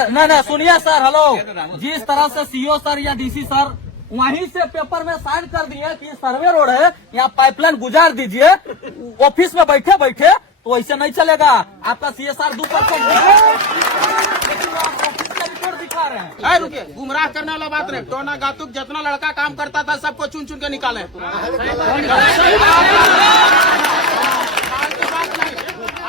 नहीं सुनिए sir, hello, जिस तरह से सीओ सर या डीसी सर वहीं से पेपर में साइन कर दिए कि सर्वे रोड है, यहाँ पाइपलाइन गुजार दीजिए, ऑफिस में बैठे बैठे, तो ऐसे नहीं चलेगा। आपका CSR 2% दिखा रहे हैं। रुकिए, गुमराह करने वाला बात नहीं। टोना गातुक जितना लड़का काम करता था सबको चुन चुन के निकाले।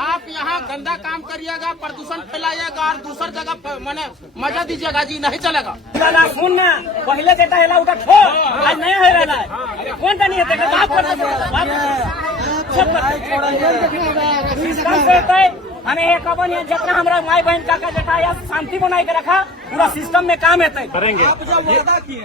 आप यहाँ गंदा काम करिएगा, प्रदूषण फैलाइएगा और दूसर जगह मैंने मजा दीजिएगा जी, नहीं चलेगा। सुन ना, पहले देता है उठा खो, आज नया है रहना है, कौन नहीं है हमें ये कबन जितना हमारा माई बहन काका जटा या शांति बनाए के रखा, पूरा सिस्टम में काम है करेंगे। आप जब वादा किए,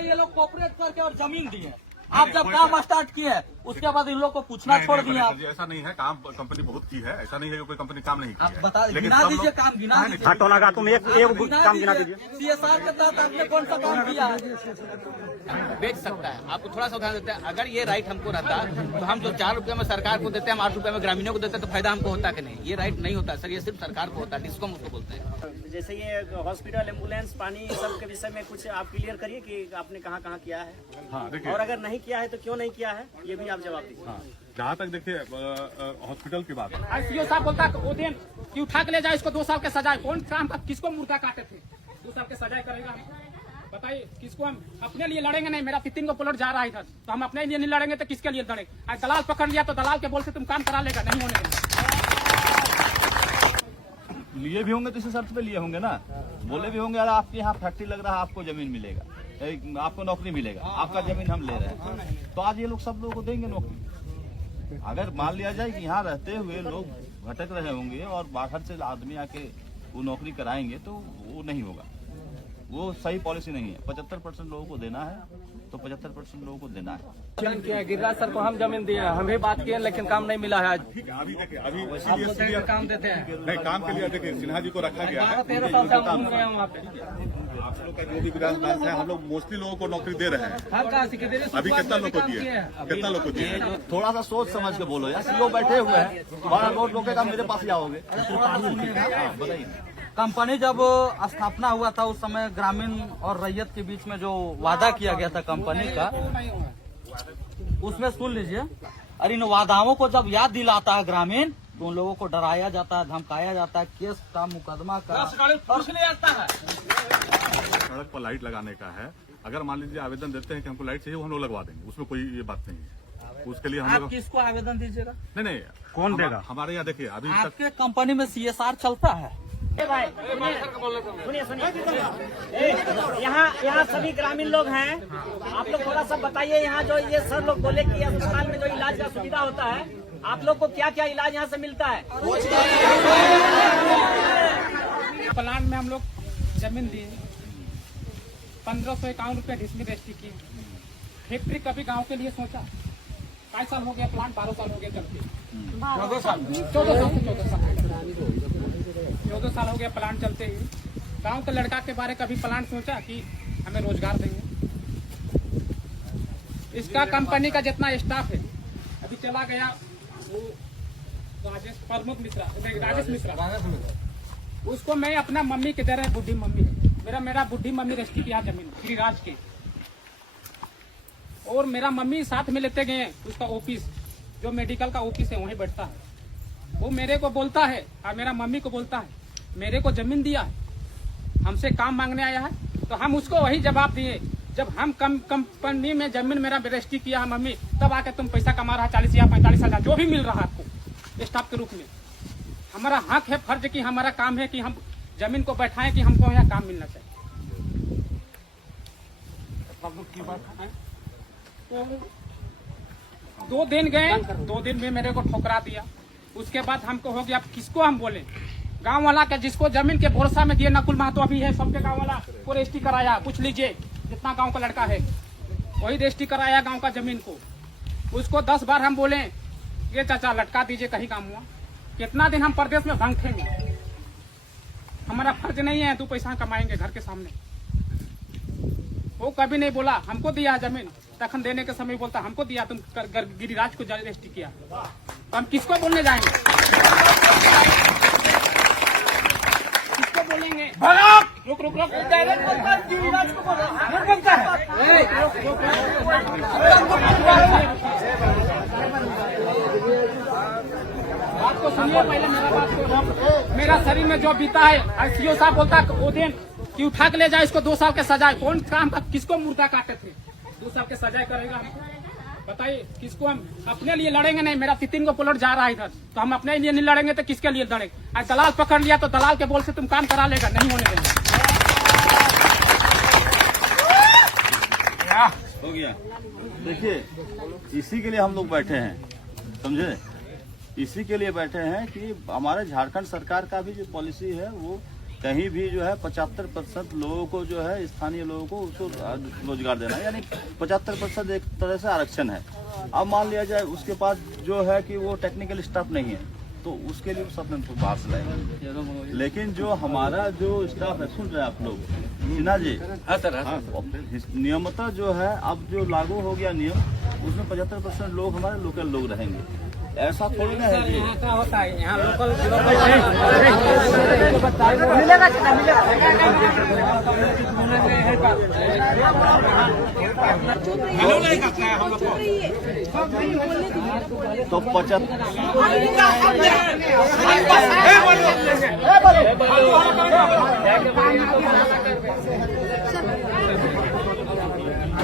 ये लोग कोऑपरेट करके और जमीन दिए, आप जब काम स्टार्ट किए उसके बाद इन लोग को पूछना छोड़ दिया। ऐसा नहीं है, काम कंपनी बहुत की है, ऐसा नहीं है कि कोई कंपनी काम नहीं की है। आप बता गिना दीजिए, काम गिना दीजिए। हाँ, टोना का तुम एक काम गिना दीजिए। CSR के तहत आपने कौन सा काम किया? बेच सकता है, आपको थोड़ा सा उदाहरण देते हैं। अगर ये राइट हमको रहता तो हम जो 4 रुपए में सरकार को देते हैं, हम 8 रुपए में ग्रामीणों को देते हैं, तो फायदा हमको होता कि नहीं? ये राइट नहीं होता सर, ये सिर्फ सरकार को होता है, डिस्कॉम उसको बोलते हैं। जैसे ये हॉस्पिटल, एम्बुलेंस, पानी सब के विषय में कुछ आप क्लियर करिए कि आपने कहाँ कहाँ किया है। हाँ, देखिए, और अगर नहीं किया है तो क्यों नहीं किया है, ये भी आप जवाब दीजिए। हाँ, जहाँ तक देखिए हॉस्पिटल की बात है, सीओ साहब बोलता वो दिन कि उठा के ले जाए इसको 2 साल के सजाए। कौन काम का किसको मुर्गा काटे थे? 2 साल के सजाए करेगा? बताइए, किसको? हम अपने लिए लड़ेंगे नहीं। मेरा 3 को प्लॉट जा रहा है इधर, तो हम अपने लिए नहीं लड़ेंगे तो किसके लिए लड़ेंगे? आज दलाल पकड़ लिया तो दलाल के बोल से तुम काम करा लेगा, नहीं होने देगा। लिए भी होंगे तो इसी शर्त पे लिए होंगे ना, बोले भी होंगे, अरे आपके यहाँ फैक्ट्री लग रहा है, आपको जमीन मिलेगा, आपको नौकरी मिलेगा, आपका जमीन हम ले रहे हैं, तो आज ये लोग सब लोगों को देंगे नौकरी। अगर मान लिया जाए कि यहाँ रहते हुए लोग भटक रहे होंगे और बाहर से आदमी आके वो नौकरी कराएंगे, तो वो नहीं होगा, वो सही पॉलिसी नहीं है। 75% लोगों को देना है तो 75% लोगों को देना है। गिरिराज सर को हम जमीन दिए, हम भी बात किए, लेकिन काम नहीं मिला है आज। ठीक है, अभी देखिए, अभी काम देते हैं नहीं, काम के लिए देखिए सिन्हा जी को रखा गया है। 12-13 साल से हम घूम गए वहाँ पे। आप लोग का जो भी विकास है, हम लोग मोस्टली लोगों को नौकरी दे रहे हैं। हम कहाँ से कितने अभी कितना लोग को दिए, कितना लोग को दिए? थोड़ा सा सोच समझ के बोलो यार, सीओ बैठे हुए हैं, तुम्हारा नोट रोकेगा, मेरे पास ही आओगे। बताइए, कंपनी जब स्थापना हुआ था उस समय ग्रामीण और रैयत के बीच में जो वादा किया गया था कंपनी का, उसमें सुन लीजिए, और इन वादाओं को जब याद दिलाता है ग्रामीण, तो उन लोगों को डराया जाता है, धमकाया जाता है, केस का, मुकदमा का। सड़क पर लाइट लगाने का है, अगर मान लीजिए आवेदन देते हैं कि हमको लाइट चाहिए, वो हम लोग लगवा देंगे, उसमें कोई ये बात नहीं है। उसके लिए हम आप किसको आवेदन दीजिएगा? नहीं, कौन देगा? हमारे यहाँ देखिए, अभी तक आपके कंपनी में CSR चलता है? भाई सुनिए, यहाँ सभी ग्रामीण लोग हैं, आप लोग थोड़ा सा बताइए। यहाँ जो ये सर लोग बोले कि अस्पताल में जो इलाज का सुविधा होता है, आप लोग को क्या क्या इलाज यहाँ से मिलता है? प्लांट में हम लोग जमीन दिए, 1551 रुपये डिसमिल रजिस्ट्री की। फैक्ट्री कभी गांव के लिए सोचा? 5 साल हो गया प्लांट, 12 साल हो गया चलते, 14 साल हो गया प्लांट चलते ही। गांव के लड़का के बारे कभी प्लांट सोचा कि हमें रोजगार देंगे? इसका कंपनी का जितना स्टाफ है, अभी चला गया वो राजेश मिश्रा, उसको मैं अपना मम्मी के दे रहे, बुढ़ी मम्मी है मेरा बुढ़ी मम्मी रजिस्ट्री किया जमीन गिरिराज के, और मेरा मम्मी साथ में लेते गए। उसका ऑफिस जो मेडिकल का ऑफिस है वहीं बैठता है, वो मेरे को बोलता है और मेरा मम्मी को बोलता है, मेरे को जमीन दिया है, हमसे काम मांगने आया है, तो हम उसको वही जवाब दिए। जब हम कंपनी में जमीन मेरा रजिस्ट्री किया है मम्मी, तब आके तुम पैसा कमा रहा है 40 या 45 हजार जो भी मिल रहा है आपको स्टाफ के रूप में। हमारा हक है, फर्ज कि हमारा काम है कि हम जमीन को बैठाएं कि हमको यहाँ काम मिलना चाहिए। तो 2 दिन गए, 2 दिन में मेरे को ठुकरा दिया। उसके बाद हमको हो गया, अब किसको हम बोले? गांव वाला के जिसको जमीन के भरोसा में दिए, नकुल महतो अभी है, सबके गांव वाला को रजिस्ट्री कराया, पूछ लीजिए जितना गांव का लड़का है वही रजिस्ट्री कराया गांव का जमीन को। उसको 10 बार हम बोले ये चाचा लटका दीजिए, कहीं काम हुआ? कितना दिन हम प्रदेश में भंगठेंगे? हमारा फर्ज नहीं है 2 पैसा कमाएंगे घर के सामने? वो कभी नहीं बोला हमको दिया जमीन, तखन देने के समय बोलता हमको दिया, तुम गिरिराज को रजिस्ट्री किया, तो हम किसको बोलने जाएंगे? रुक रुक रुक बात को सुनिए पहले मेरा बात को। मेरा शरीर में जो बीता है सीओ साहब बोलता वो दिन कि उठा के ले जाए इसको 2 साल के सजाए। कौन काम का किसको मुर्दा काटे थे? 2 साल के सजाए करेगा हमको? बताइए किसको? हम अपने लिए लड़ेंगे नहीं। मेरा 3 को प्लॉट जा रहा है इधर, तो हम अपने लिए नहीं लड़ेंगे तो किसके लिए लड़ेंगे? आज दलाल पकड़ लिया तो दलाल के बोल से तुम काम करा लेगा, नहीं होने देंगे। हो गया। देखिए, इसी के लिए हम लोग बैठे हैं, समझे? इसी के लिए बैठे हैं कि हमारे झारखंड सरकार का भी जो पॉलिसी है वो कहीं भी जो है 75% लोगों को जो है स्थानीय लोगों को उसको रोजगार देना है, यानी 75% एक तरह से आरक्षण है। अब मान लिया जाए उसके पास जो है कि वो टेक्निकल स्टाफ नहीं है तो उसके लिए सब उनको बाहर से लाएंगे। लेकिन जो हमारा जो स्टाफ है, सुन रहे हैं आप लोग सिन्हा जी? हाँ, नियमतः जो है अब जो लागू हो गया नियम, उसमें 75% लोग हमारे लोकल लोग रहेंगे। ऐसा थोड़ी ना है जी। क्या होता है यहाँ लोकल तो 75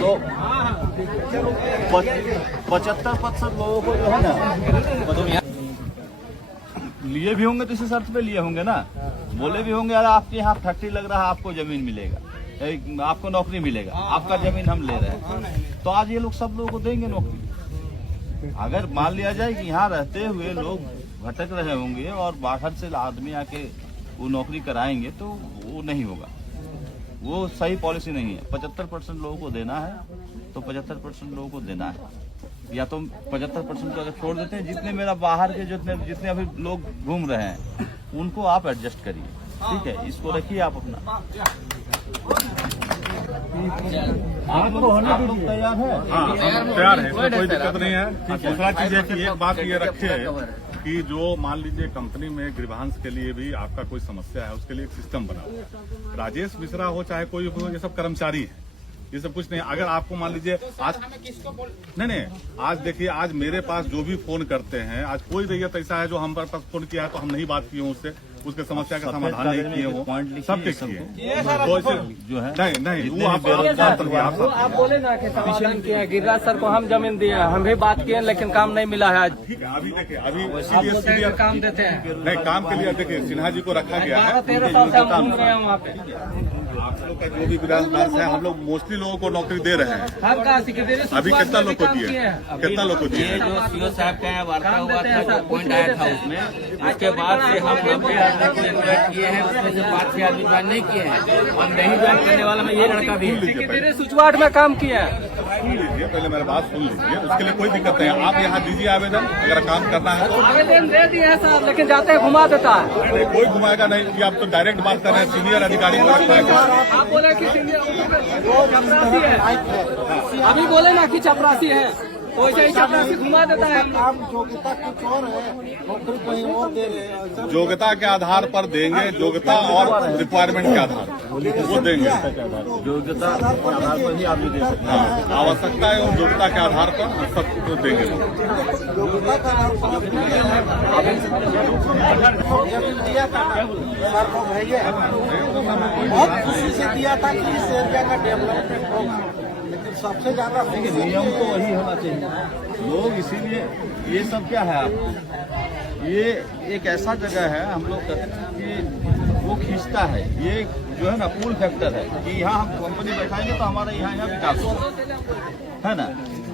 तो 75% लोगों को जो है ना लिए भी होंगे तो इसी शर्त पे लिए होंगे ना। बोले भी होंगे यार आपके यहाँ फैक्ट्री लग रहा है, आपको जमीन मिलेगा, आपको नौकरी मिलेगा, आपका जमीन हम ले रहे हैं, तो आज ये लोग सब लोगों को देंगे नौकरी। अगर मान लिया जाए कि यहाँ रहते हुए लोग भटक रहे होंगे और बाहर से आदमी आके वो नौकरी कराएंगे तो वो नहीं होगा, वो सही पॉलिसी नहीं है। 75% लोगों को देना है तो 75% लोगों को देना है, या तो 75% को अगर छोड़ देते हैं, जितने मेरा बाहर के जितने अभी लोग घूम रहे हैं उनको आप एडजस्ट करिए, ठीक है? इसको रखिए आप अपना। आप लोग तैयार है? हाँ, हम तैयार है, कोई दिक्कत नहीं है। दूसरा चीज है कि एक बात ये रखे कि जो मान लीजिए कंपनी में ग्रीवांस के लिए भी आपका कोई समस्या है, उसके लिए एक सिस्टम बना हुआ है। राजेश मिश्रा हो चाहे कोई हो, ये सब कर्मचारी है, ये सब कुछ नहीं। अगर आपको मान लीजिए आज नहीं, आज देखिए, आज मेरे पास जो भी फोन करते हैं, आज कोई रैयत ऐसा है जो हम पास फोन किया है तो हम नहीं बात किए हैं उससे, उसके समस्या का समाधान नहीं किए, वो सब ठीक किए तो जो है नहीं वो आप बोले ना कि समाधान किया, गिरिराज सर को हम जमीन दिए, हम भी बात किए लेकिन काम नहीं मिला है आज। ठीक है। अभी देखिए, अभी सीरियस काम देते हैं, नहीं, काम के लिए देखिए सिन्हा जी को रखा गया है। 13 साल से हम घूम रहे हैं वहाँ पे। आप लोग का जो भी ग्रास है, हम लोग मोस्टली लोगों को नौकरी दे रहे हैं। अभी कितना लोग को दिए? कितना लोग को दिए? ये जो सीओ साहब का यहाँ वार्ता हुआ था, जो पॉइंट आया था उसमें, उसके बाद से हम 90 आदमी को ज्वाइन किए हैं, उसमें से 5-6 आदमी ज्वाइन नहीं किए हैं, और नहीं ज्वाइन करने वाला में ये लड़का भी है। सुचवाट में काम किया है। सुन लीजिए, पहले मेरी बात सुन लीजिए, उसके लिए कोई दिक्कत नहीं है। आप यहाँ दीजिए आवेदन, अगर काम करना है तो। आवेदन दे दिए हैं साहब, लेकिन जाते हैं घुमा देता है। नहीं, कोई घुमाएगा नहीं कि आप तो डायरेक्ट बात कर रहे हैं, सीनियर अधिकारी को रखा है। आप बोले कि चपरासी है, अभी बोले ना कि चपरासी है, वैसे ही चपरासी घुमा देता है। योग्यता के आधार पर देंगे, योग्यता और रिक्वायरमेंट के आधार पर वो देंगे। योग्यता के आधार पर ही आप दे सकते हैं। हाँ, आवश्यकता एवं योग्यता के आधार पर सबको देंगे। बहुत खुशी से दिया था कि इस एरिया का डेवलपमेंट होगा, लेकिन सबसे ज्यादा नियम तो वही होना चाहिए। लोग इसीलिए ये सब क्या है, आप ये एक ऐसा जगह है हम लोग कहते हैं कि वो खींचता है, ये जो है ना पुल फैक्टर है कि यहाँ हम कंपनी बैठाएंगे तो हमारा यहाँ विकास होगा, है ना।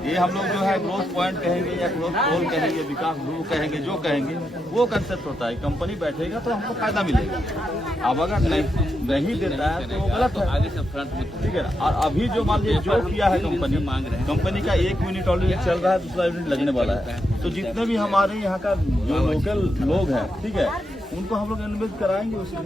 ये हम लोग जो है ग्रोथ पॉइंट कहेंगे या ग्रोथ पोल कहेंगे, विकास ध्रुव कहेंगे, जो कहेंगे वो कंसेप्ट होता है। कंपनी बैठेगा तो हमको फायदा मिलेगा, अब अगर नहीं देता है तो गलत है। आगे सब फ्रंट में ठीक है। और अभी जो मान लीजिए जो किया है कंपनी मांग रहे हैं, कंपनी का 1 यूनिट ऑलरेडी चल रहा है, दूसरा यूनिट लगने वाला है। तो जितने भी हमारे यहाँ का जो लोकल लोग हैं, ठीक है, उनको हम लोग इन्वेस्ट कराएंगे उसमें,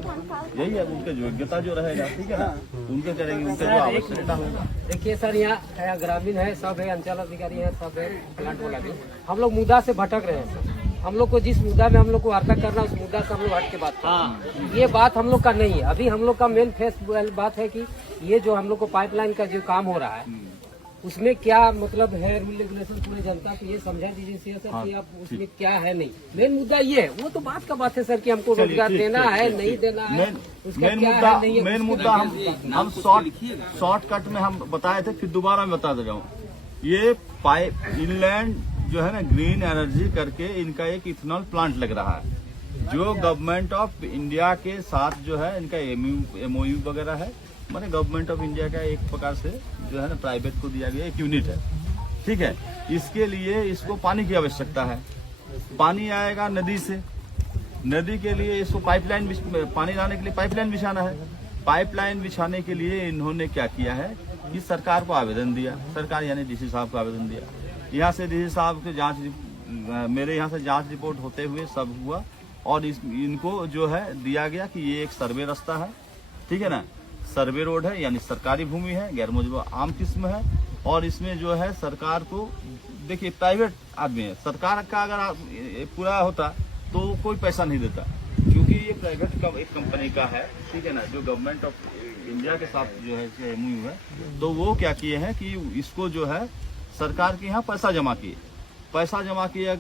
यही है उनका योग्यता जो रहेगा, ठीक है ना, उनके करेंगे, उनका जो आवश्यकता होगा। देखिए सर, यहाँ ग्रामीण है, सब है, अंचल अधिकारी है, सब है, प्लांट वाला भी। हम लोग मुद्दा से भटक रहे हैं सर। हम लोग को जिस मुद्दा में हम लोग को वार्ता करना है उस मुद्दा से हम लोग हट के बात करते हैं। ये बात हम लोग का नहीं है। अभी हम लोग का मेन फेस बात है कि ये जो हम लोग को पाइपलाइन का जो काम हो रहा है उसमें क्या मतलब है, रूल रेगुलेशन पूरी जनता को ये समझा दीजिए सर कि आप उसमें क्या है। नहीं, मेन मुद्दा ये है, वो तो बात का बात है सर कि हमको रोजगार देना है नहीं देना है, उसका क्या है नहीं है। मेन मुद्दा हम शॉर्टकट में हम बताए थे, फिर दोबारा मैं बता दे रहा हूँ। ये पाइप इनलैंड जो है ना, ग्रीन एनर्जी करके इनका एक इथेनॉल प्लांट लग रहा है, जो गवर्नमेंट ऑफ इंडिया के साथ जो है इनका MOU वगैरह है। माने गवर्नमेंट ऑफ इंडिया का एक प्रकार से जो है ना प्राइवेट को दिया गया एक यूनिट है, ठीक है। इसके लिए इसको पानी की आवश्यकता है। पानी आएगा नदी से, नदी के लिए इसको पाइपलाइन, पानी लाने के लिए पाइपलाइन बिछाना है। पाइपलाइन बिछाने के लिए इन्होंने क्या किया है कि सरकार को आवेदन दिया, सरकार यानी डीसी साहब को आवेदन दिया। यहाँ से डीसी साहब के मेरे यहाँ से जांच रिपोर्ट होते हुए सब हुआ और इनको जो है दिया गया कि ये एक सर्वे रास्ता है, ठीक है ना, सर्वे रोड है, यानी सरकारी भूमि है, गैर मौजूदा आम किस्म है। और इसमें जो है सरकार को, देखिए प्राइवेट आदमी है, सरकार का अगर पूरा होता तो कोई पैसा नहीं देता, क्योंकि ये प्राइवेट का एक कंपनी का है, ठीक है ना, जो गवर्नमेंट ऑफ इंडिया के साथ जो है MOU है। तो वो क्या किए हैं कि इसको जो है सरकार के यहाँ पैसा जमा किए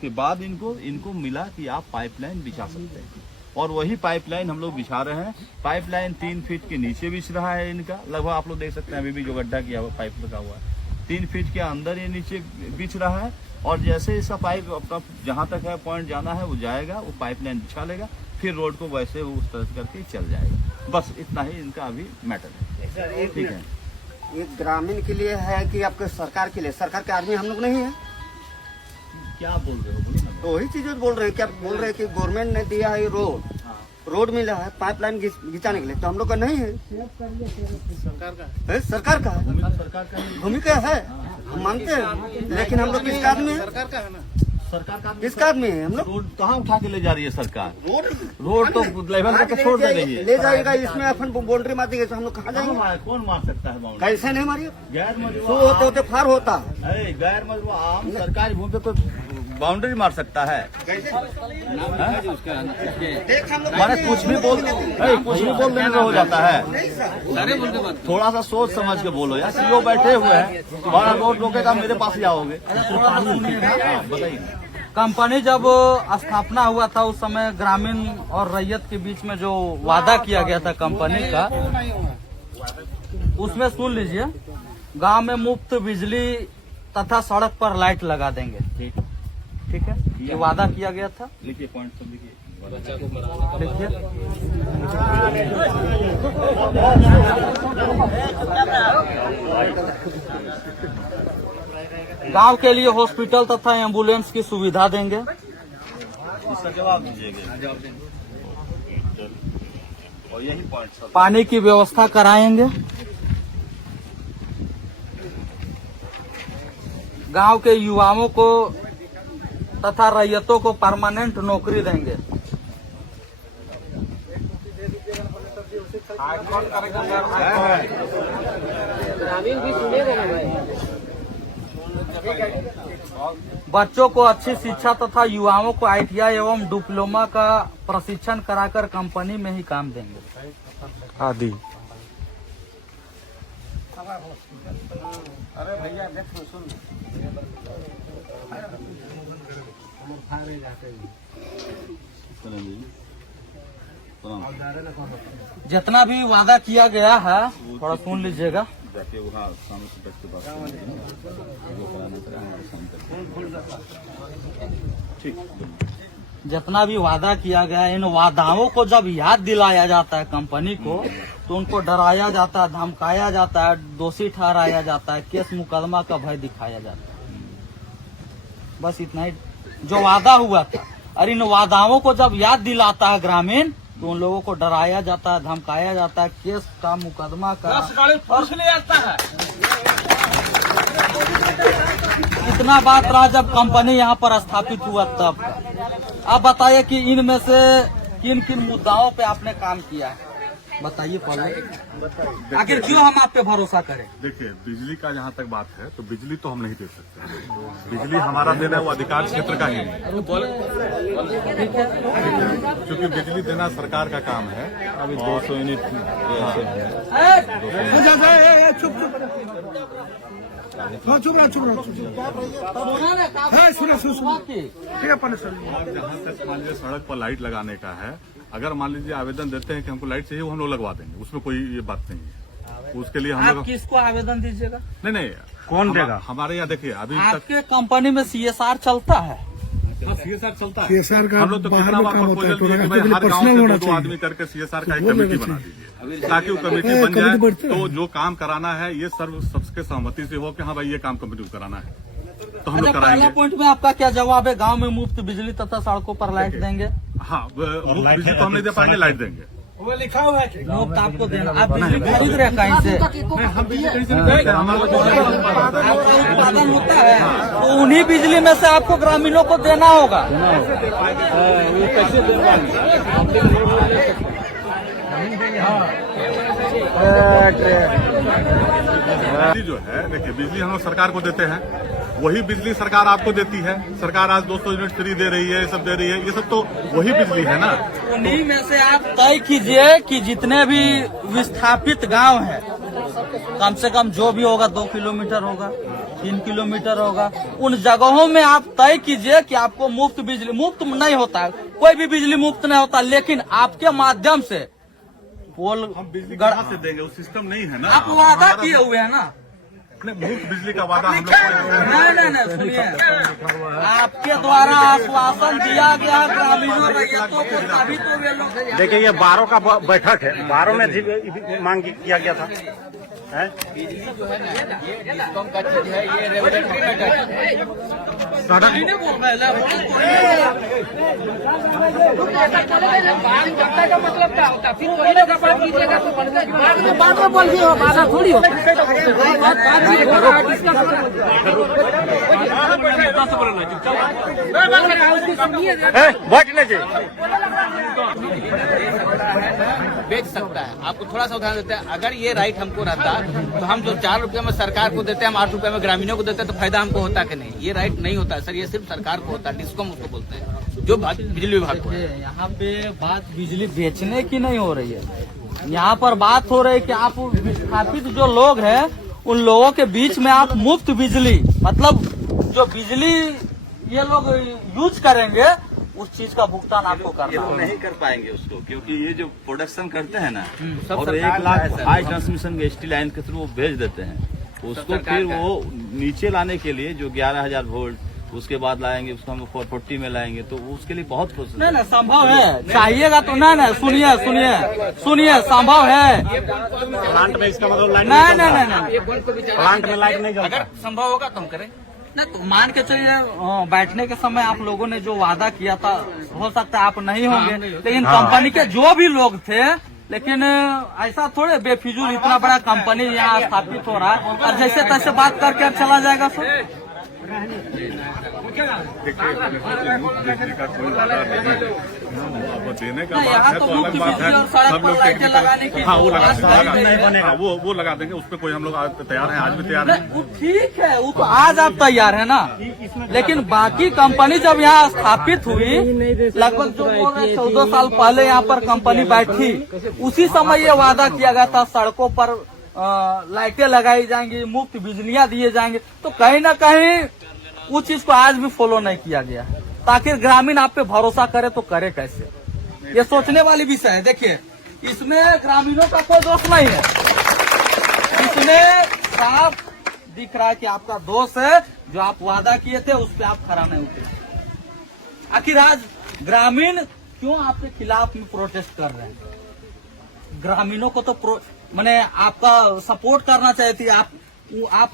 के बाद इनको मिला कि आप पाइपलाइन बिछा सकते हैं, और वही पाइपलाइन हम लोग बिछा रहे हैं। पाइपलाइन 3 फीट के नीचे बिछ रहा है इनका, लगभग आप लोग देख सकते हैं अभी भी जो गड्ढा किया हुआ पाइप लगा हुआ है 3 फीट के अंदर ये नीचे बिछ रहा है। और जैसे इसका पाइप अपना जहाँ तक है पॉइंट जाना है वो जाएगा, वो पाइपलाइन बिछा लेगा, फिर रोड को वैसे वो उस तरह करके चल जाएगा। बस इतना ही इनका अभी मैटर है, ठीक है। ये ग्रामीण के लिए है कि आपके सरकार के लिए? सरकार के आदमी हम लोग नहीं है। क्या बोल रहे हो, बोलिए ना। तो वही चीज बोल रहे हैं, क्या बोल रहे हैं कि गवर्नमेंट ने दिया है रोड मिला है पाइपलाइन घिंचाने के लिए, तो हम लोग का नहीं है, सरकार का है, भूमिका है, हम मानते हैं। लेकिन हम लोग किसका आदमी है? सरकार का है ना, सरकार का किसका आदमी है? हम लोग रोड कहाँ उठा के ले जा रही है सरकार? रोड तो लेवल करके छोड़ दे रही है, ले जाएगा। इसमें अपन बाउंड्री मार देंगे तो हम लोग कहाँ जाएंगे? कौन मार सकता है बाउंड्री? कैसे नहीं मारिए, गैर सो होते होते फार होता। अरे गैर मजबूत आम सरकारी भूमि पे कोई बाउंड्री मार सकता है? माने कुछ भी बोल देने में हो जाता है। थोड़ा सा सोच समझ के बोलो यार, CEO बैठे हुए हैं, तुम्हारा रोड रोकेगा मेरे पास ही आओगे। बताइए। कंपनी जब स्थापना हुआ था उस समय ग्रामीण और रैयत के बीच में जो वादा किया गया था कंपनी का, उसमें सुन लीजिए, गांव में मुफ्त बिजली तथा सड़क पर लाइट लगा देंगे, ठीक है, ये वादा किया गया था। लिखिए पॉइंट सब लिखिए। गांव के लिए हॉस्पिटल तथा एम्बुलेंस की सुविधा देंगे। इसका जवाब दीजिएगा। और यही पॉइंट सब। पानी की व्यवस्था कराएंगे। गांव के युवाओं को तथा रैयतों को परमानेंट नौकरी देंगे। ग्रामीण भी सुनेगा ना भाई। बच्चों को अच्छी शिक्षा तथा युवाओं को ITI एवं डिप्लोमा का प्रशिक्षण कराकर कंपनी में ही काम देंगे आदि। अरे भैया देखो सुन, जितना भी वादा किया गया है थोड़ा सुन लीजिएगा। जाके वहाँ सामने से बैठ के बात जो कराना चाहिए ठीक। जितना भी वादा किया गया, इन वादाओं को जब याद दिलाया जाता है कंपनी को, तो उनको डराया जाता है, धमकाया जाता है, दोषी ठहराया जाता है, केस मुकदमा का भय दिखाया जाता है। बस इतना ही जो वादा हुआ था। और इन वादाओं को जब याद दिलाता है ग्रामीण, तो उन लोगों को डराया जाता है, धमकाया जाता है, केस का मुकदमा का। इतना बात रहा जब कंपनी यहाँ पर स्थापित हुआ तब का। आप बताइए कि इनमें से किन किन मुद्दाओं पे आपने काम किया है? बताइए पहले, आखिर क्यों हम आप पे भरोसा करें? देखिए, बिजली का जहाँ तक बात है तो बिजली तो हम नहीं दे सकते। बिजली हमारा देना है वो अधिकार क्षेत्र का ही नहीं, क्योंकि बिजली देना सरकार का काम है। अभी 200 यूनिट जहाँ तक मान लीजिए सड़क पर लाइट लगाने का है, अगर मान लीजिए आवेदन देते हैं कि हमको लाइट चाहिए, वो हम लोग लगवा देंगे, उसमें कोई ये बात नहीं है। उसके लिए हम आप लोग किसको आवेदन दीजिएगा? नहीं कौन देगा? हमारे यहाँ देखिए अभी तक आपके कंपनी में CSR चलता है? CSR चलता है। CSR का हम लोग तो बाहर कितना में बार काम होता है, प्रपोजल दिए कि तो भाई हर गाँव पर्सनल से होना 2 चाहिए। आदमी करके CSR का एक वो कमेटी होना बना चाहिए। दीजिए, ताकि वो कमेटी बन कमेटी जाए बढ़ती है। तो जो काम कराना है ये सबके सहमति से हो कि हाँ भाई ये काम कमेटी को कराना है, तो हम अच्छा, लोग पहला कराएंगे। पॉइंट में आपका क्या जवाब है? गांव में मुफ्त बिजली तथा सड़कों पर लाइट देंगे? हाँ, बिजली तो हम नहीं दे पाएंगे, लाइट देंगे। मुफ्त आपको देना, आप बिजली खरीद रहे हैं कहीं से? हम बिजली कहीं से नहीं खरीदते, हमारा तो उत्पादन होता है, तो उन्हीं बिजली में से आपको ग्रामीणों को देना होगा। बिजली जो है, देखिए बिजली हम लोग सरकार को देते हैं, वही बिजली सरकार आपको देती है। सरकार आज 200 यूनिट फ्री दे रही है, ये सब दे रही है, ये सब तो वही बिजली है ना। उन्हीं में से आप तय कीजिए कि जितने भी विस्थापित गांव हैं, कम से कम जो भी होगा 2 किलोमीटर होगा, 3 किलोमीटर होगा, उन जगहों में आप तय कीजिए कि आपको मुफ्त बिजली, मुफ्त नहीं होता है, कोई भी बिजली मुफ्त नहीं होता, लेकिन आपके माध्यम से पोल हम बिजली कहाँ से देंगे? वो सिस्टम नहीं है ना। आप वादा किए हुए हैं ना? मुफ्त बिजली का वादा हम लोग नहीं, सुनिए, आपके द्वारा आश्वासन दिया गया ग्रामीणों रैयतों को, तभी तो वे लोग। देखिए ये 12 का बैठक है, 12 में भी मांग किया गया था। बिजली जो है ना, ये डिस्कॉम का चीज है, ये रेगुलेटरी मैटर है। जनता का मतलब क्या होता है? फिर कोई ना बात कीजिएगा तो बाद में बोल दिए, बाधा थोड़ी हो। बातचीत हो रहा है, डिस्कस हो रहा है। बैठने चाहिए। बेच सकता है। आपको थोड़ा सा उदाहरण देते हैं, अगर ये राइट हमको रहता तो हम जो 4 रुपये में सरकार को देते हैं, हम 8 रुपये में ग्रामीणों को देते हैं, तो फायदा हमको होता कि नहीं? ये राइट नहीं होता है सर, ये सिर्फ सरकार को होता है, डिस्कॉम उसको बोलते हैं, जो बिजली विभाग को है। यहाँ पे बात बिजली बेचने की नहीं हो रही है, यहाँ पर बात हो रही है कि आप विस्थापित जो लोग हैं, उन लोगों के बीच में आप मुफ्त बिजली, मतलब जो बिजली ये लोग यूज करेंगे, उस चीज का भुगतान आपको करना तो होगा। नहीं कर पाएंगे उसको, क्योंकि ये जो प्रोडक्शन करते हैं ना, सब और सरकार 1 लाख का है सर। हाई ट्रांसमिशन के ST लाइन के थ्रू वो भेज देते हैं, उसको सरकार फिर का है। वो नीचे लाने के लिए जो 11,000 वोल्ट, उसके बाद लाएंगे उसको हम 440 में लाएंगे, तो उसके लिए बहुत प्रोसेस नहीं नहीं, संभव है, चाहिएगा तो। नहीं, सुनिए, संभव है। प्लांट में इसका मतलब लाइन नहीं, प्लांट में लाइट नहीं जलता। अगर संभव होगा तो हम करें। नहीं तो मान के चलिए, बैठने के समय आप लोगों ने जो वादा किया था, हो सकता है आप नहीं होंगे, लेकिन कंपनी के जो भी लोग थे, लेकिन ऐसा थोड़े बेफिजूल इतना बड़ा कंपनी यहाँ स्थापित हो रहा है और जैसे तैसे बात करके अब चला जाएगा सर। बिजली का कोई वादा नहीं है, अब देने का नहीं, बात यहाँ है तो तो अलग मुफ्त बात है। बिजली और सड़क सब पर लोग लाइटें लगाने की हाँ वो लगा बात नहीं देंगे, बनेगा। हाँ वो लगा देंगे, उस पर कोई हम लोग आज तैयार हैं, आज भी तैयार हैं। वो ठीक है, वो तो आज आप तैयार है ना, लेकिन बाकी कंपनी जब यहाँ स्थापित हुई, लगभग जो बोल रहे 14 साल पहले यहाँ पर कंपनी बैठी, उसी समय ये वादा किया गया था सड़कों पर लाइटें लगाई जाएंगी, मुफ्त बिजलियां दिए जाएंगे, तो कहीं ना कहीं उस चीज को आज भी फॉलो नहीं किया गया, ताकि ग्रामीण आप पे भरोसा करे तो करे कैसे? ये सोचने वाली विषय है। देखिए, इसमें ग्रामीणों का कोई दोष नहीं है, इसमें साफ दिख रहा है कि आपका दोष है, जो आप वादा किए थे उस पर आप खरा नहीं उतरे। आखिर आज ग्रामीण क्यों आपके खिलाफ में प्रोटेस्ट कर रहे हैं? ग्रामीणों को तो मैंने आपका सपोर्ट करना चाहिए थी। आप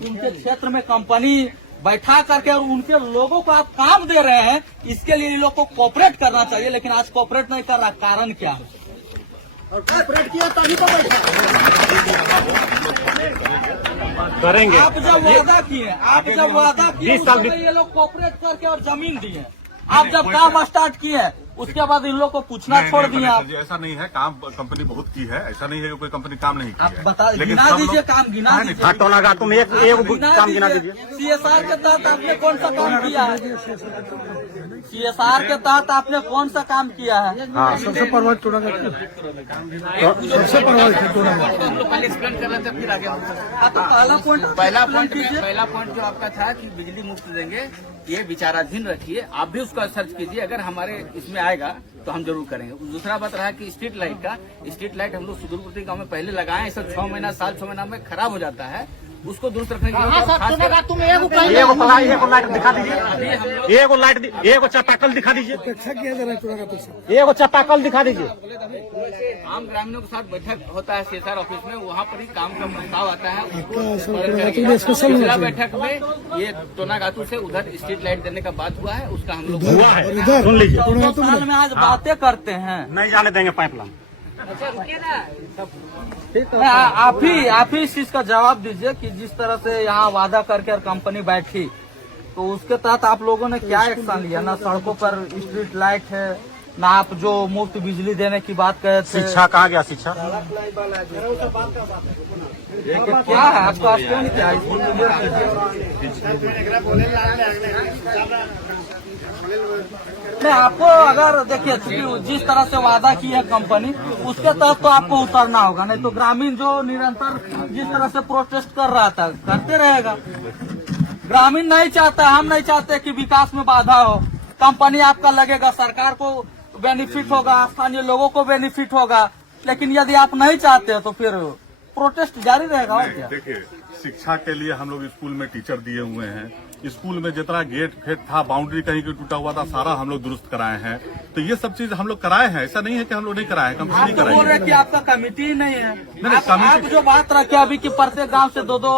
उनके क्षेत्र में कंपनी बैठा करके और उनके लोगों को आप काम दे रहे हैं, इसके लिए इन लोग को कोऑपरेट करना चाहिए, लेकिन आज कोऑपरेट नहीं कर रहा। कारण क्या है? और कोऑपरेट किया तभी तो बैठा करेंगे। आप जब वादा किए, 20 साल उसमें ये लोग कोऑपरेट करके और जमीन दिए, आप जब काम स्टार्ट किए उसके बाद इन लोग को पूछना छोड़ दिया आप। जी ऐसा नहीं है, काम कंपनी बहुत की है, ऐसा नहीं है कि कोई कंपनी काम नहीं की आप है। बता लेकिन गिना सब दीजिए लोग- काम गिना दीजिए। हाँ टोना का तुम एक काम गिना दीजिए। CSR के तहत आपने कौन सा काम किया है? CSR के तहत आपने कौन सा काम किया है? हाँ सबसे प्रभावित टोना का सबसे प्रभावित है टोना का। हम लोग पहले एक्सप्लेन कर रहे थे, फिर आगे तो पहला पॉइंट जो आपका था कि बिजली मुफ्त देंगे, ये विचाराधीन रखिए, आप भी उसका सर्च कीजिए, अगर हमारे इसमें आएगा तो हम जरूर करेंगे। दूसरा बात रहा कि स्ट्रीट लाइट हम लोग सुदूरवर्ती गांव में पहले लगाए, ऐसा 6 महीना 6 महीना में खराब हो जाता है, उसको दुरुस्त रखने के लिए तुम एगो लाइट दिखा दीजिए, एगो चापाकल दिखा दीजिए, एगो चापाकल दिखा दीजिए। आम ग्रामीणों के साथ बैठक होता है CSR ऑफिस में, वहाँ पर ही काम का प्रस्ताव आता है। पिछला बैठक में ये टोनागातू से उधर स्ट्रीट लाइट देने का बात हुआ है, उसका हम लोग हुआ है, सुन लीजिए। 2 साल में आज बातें करते हैं। नहीं जाने देंगे पाइपलाइन। आप ही इस चीज का जवाब दीजिए कि जिस तरह से यहाँ वादा करके और कंपनी बैठी, तो उसके तहत आप लोगों ने क्या एक्शन लिया? ना सड़कों पर स्ट्रीट लाइट है, ना आप जो मुफ्त बिजली देने की बात कहे थे। शिक्षा कहाँ गया? शिक्षा क्या है आपका स्टैंड क्या है? नहीं, आपको अगर देखिए जिस तरह से वादा की है कंपनी, उसके तहत तो आपको उतरना होगा, नहीं तो ग्रामीण जो निरंतर जिस तरह से प्रोटेस्ट कर रहा था करते रहेगा। ग्रामीण नहीं चाहता, हम नहीं चाहते कि विकास में बाधा हो। कंपनी आपका लगेगा, सरकार को बेनिफिट होगा, स्थानीय लोगों को बेनिफिट होगा, लेकिन यदि आप नहीं चाहते तो फिर प्रोटेस्ट जारी रहेगा। और क्या? देखिए, शिक्षा के लिए हम लोग स्कूल में टीचर दिए हुए हैं, स्कूल में जितना गेट फेट था, बाउंड्री कहीं की टूटा हुआ था, सारा हम लोग दुरुस्त कराए हैं। तो ये सब चीज हम लोग कराए हैं, ऐसा नहीं है कि हम लोग नहीं कराए हैं, कंपनी आप तो बोल रहे हैं कराई कि आपका कमेटी ही नहीं है। नहीं, आप जो बात रखे अभी कि प्रत्येक गांव से 2-2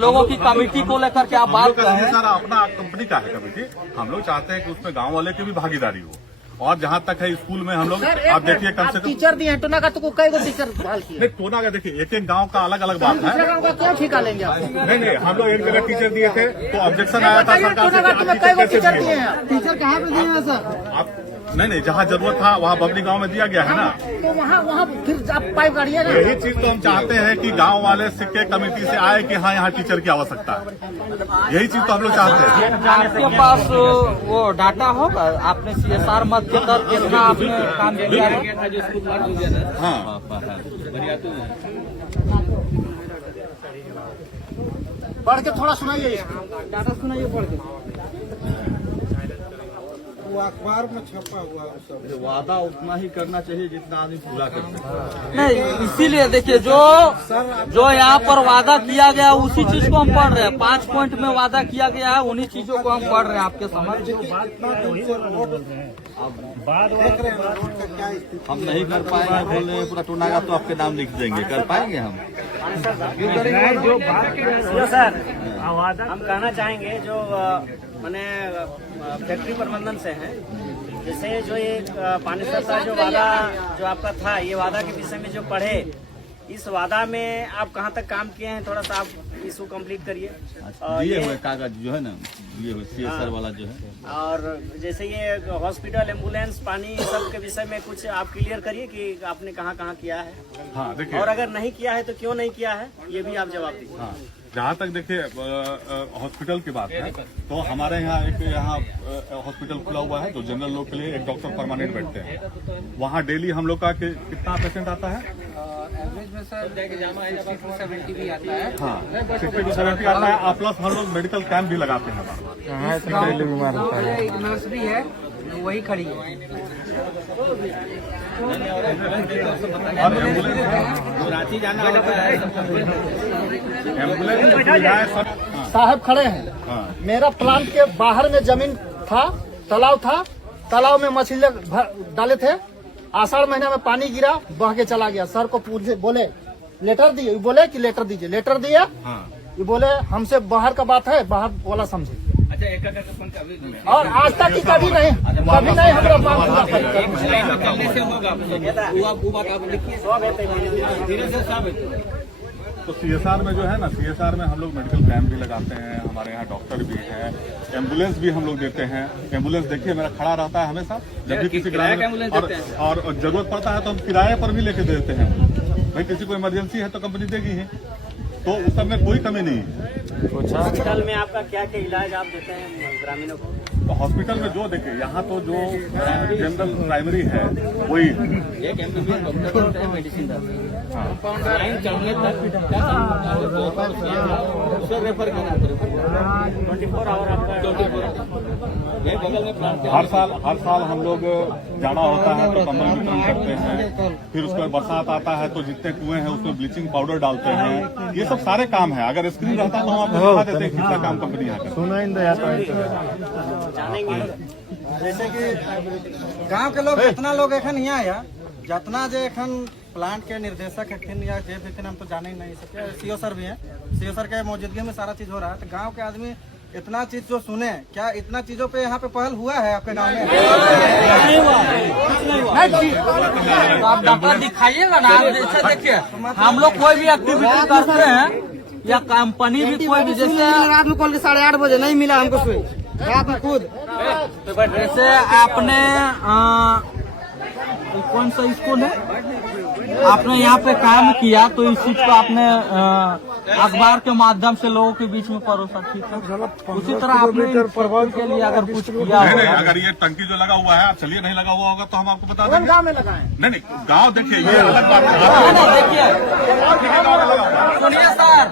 लोगों की कमेटी को लेकर के आप बात कर रहे हैं। सारा अपना कंपनी का है कमेटी, हम लोग चाहते हैं कि उसमें गाँव वाले की भी भागीदारी हो। और जहाँ तक है स्कूल में हम लोग, आप देखिए कम से कम टीचर दिए हैं टोना का, तो कई गो टीचर बहाल किए? नहीं, टोना का देखिए एक एक गांव का अलग अलग बात है। गाँव का क्या ठिका लेंगे आप? नहीं, हम लोग एक जगह टीचर दिए थे तो ऑब्जेक्शन आया था सरकार से कि आप कई गो टीचर कैसे टीचर दिए दिए? हैं? टीचर कहाँ पे दिए हैं सर? आप नहीं, जहाँ जरूरत था वहाँ बबली गांव में दिया गया है ना। तो वहाँ फिर आप पाइप गाड़िए ना। यही चीज तो हम चाहते हैं कि गांव वाले सिक्के कमेटी से आए कि हाँ यहाँ टीचर की आवश्यकता है, यही चीज तो हम लोग चाहते हैं। आपके पास वो डाटा होगा, आपने CSR मत के तहत कितना आपने काम किया है? हाँ, पढ़ के थोड़ा सुनाइए, डाटा सुनाइए पढ़ के। वो अखबार में छपा हुआ है सब। वादा उतना ही करना चाहिए जितना आदमी पूरा कर सकता है। नहीं, इसीलिए देखिए जो यहाँ पर वादा किया गया उसी चीज को हम पढ़ रहे हैं। 5 पॉइंट में वादा किया गया है, उन्हीं चीजों को हम पढ़ रहे हैं आपके समझ। हम नहीं कर पाएंगे बोल रहे पूरा टोना का, तो आपके नाम लिख देंगे, कर पाएंगे हम? सर हम कहना चाहेंगे जो मैंने फैक्ट्री प्रबंधन से हैं, जैसे जो ये पानी का जो वादा जो आपका था, ये वादा के विषय में जो पढ़े, इस वादा में आप कहाँ तक काम किए हैं, थोड़ा सा आप इसको कंप्लीट करिए। दिए हुए कागज जो है ना, दिए हुए CSR वाला जो है। और जैसे ये हॉस्पिटल, एम्बुलेंस, पानी, ये सब के विषय में कुछ आप क्लियर करिए कि आपने कहाँ कहाँ किया है, हाँ देखिए, और अगर नहीं किया है तो क्यों नहीं किया है, ये भी आप जवाब दीजिए। हाँ, जहाँ तक देखिए हॉस्पिटल की बात है, तो हमारे यहाँ हॉस्पिटल खुला हुआ है, तो जनरल लोग के लिए एक डॉक्टर परमानेंट बैठते हैं। वहाँ डेली हम लोग का कितना पेशेंट आता है? एवरेज में सर 60 to 70 भी आता है। हाँ, 60 to 70 आता है। प्लस हम लोग मेडिकल कैंप भी लगाते हैं। एक नर्स भी है, वही खड़ी है। और रांची जाना होता है, एम्बुलेंस सुविधाएं सब। साहब खड़े हैं, हाँ, मेरा प्लांट के बाहर में जमीन था, तालाब में मछली डाले थे, आषाढ़ महीने में पानी गिरा, बह के चला गया। सर को पूछे, बोले लेटर दिए, बोले कि लेटर दीजिए, लेटर दिया। हाँ, ये बोले हमसे बाहर का बात है, बाहर वाला समझे। अच्छा एक का और आज तक ही कभी नहीं हमारा मांग पूरा करने से होगा, वो बात आप लिखिए, धीरे से सब तो सीएसआर में जो है ना, सीएसआर में हम लोग मेडिकल कैंप भी लगाते हैं, हमारे यहाँ डॉक्टर भी हैं, एम्बुलेंस भी हम लोग देते हैं। एम्बुलेंस देखिए मेरा खड़ा रहता है हमेशा, जब भी किसी किराए का एम्बुलेंस देते हैं? और जरूरत पड़ता है तो हम किराए पर भी लेके देते हैं। भाई किसी को इमरजेंसी है तो कंपनी देगी ही, तो उस सब में कोई कमी नहीं है। हॉस्पिटल में आपका क्या क्या इलाज आप देते हैं ग्रामीणों को? तो हॉस्पिटल में जो देखिए, यहाँ तो जो जनरल प्राइमरी है वही एक MBBS डॉक्टर होते हैं, मेडिसिन देते हैं। लाइन चढ़ने तक उसको रेफर करना है 24 आवर आपका यही बगल में प्लांट हर साल हम लोग जाना होता है तो कंबल वितरण करते हैं। फिर उसके बाद बरसात आता है तो जितने कुएं हैं उसमें ब्लीचिंग पाउडर डालते हैं। ये सब सारे काम है। अगर स्क्रीन रहता तो हम आपको दिखा देते हैं कितना काम कंपनी यहाँ जानेंगे। जैसे कि गांव के लोग जितना लोग एखन यहाँ आया, जितना जो एखन प्लांट के निर्देशक हथिन या जे भी हम तो जाने ही नहीं सकते। सीओ सर भी हैं, सीओ सर के मौजूदगी में सारा चीज हो रहा है। तो गांव के आदमी इतना चीज जो सुने, क्या इतना चीजों पे यहाँ पे पहल हुआ है आपके गाँव में? तो आप डॉक्टर दिखाइएगा ना। आप जैसे देखिए, हम लोग कोई भी एक्टिविटी करते हैं या कंपनी भी कोई भी, जैसे रात में कॉल के 8:30 बजे नहीं मिला हमको सुई, रात में खुद जैसे आपने कौन सा स्कूल है, आपने यहाँ पे काम किया तो इस चीज को आपने अखबार के माध्यम से लोगों के बीच में परोसा, ठीक है। उसी तरह आपने प्रभाव के लिए अगर कुछ किया नहीं, होगा। अगर ये टंकी जो लगा हुआ है, आप चलिए नहीं लगा हुआ होगा तो हम आपको बता देंगे। गाँव में लगाए नहीं, गाँव देखिए ये अलग बात है। देखिए सुनिए सर,